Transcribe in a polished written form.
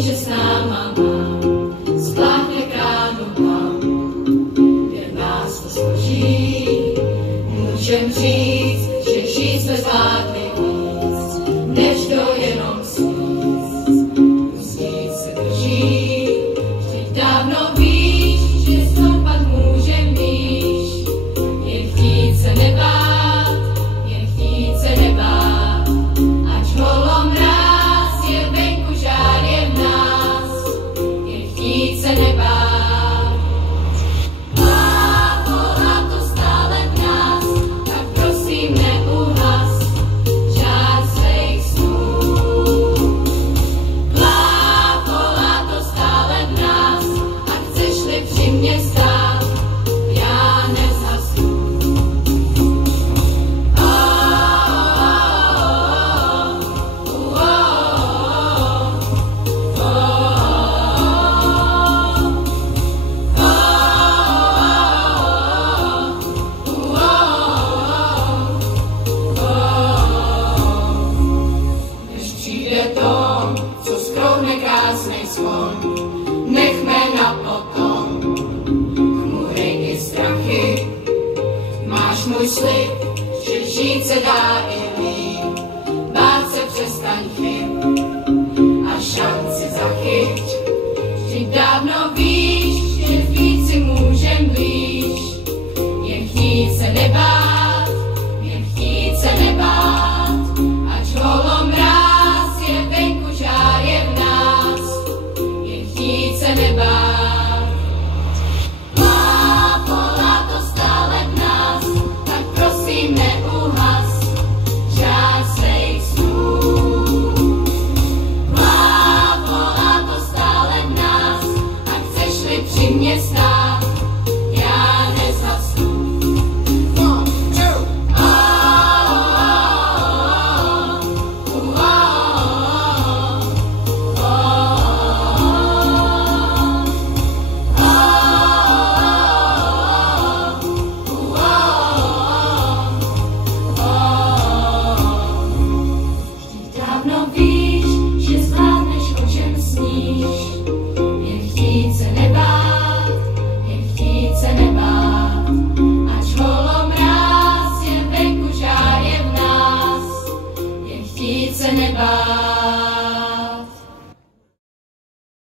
že s náma spláchne kránu tam, jen nás to složí. Můžem říct, že žít jsme zvládli víc, než to jenom sníst. Ustít se drží, vždyť dávno víš, že stoupat můžem výš. Jen chtít se nebát, jen chtít se nebát, ať holomráz je venku, žár je v nás, jen chtít se nebát. To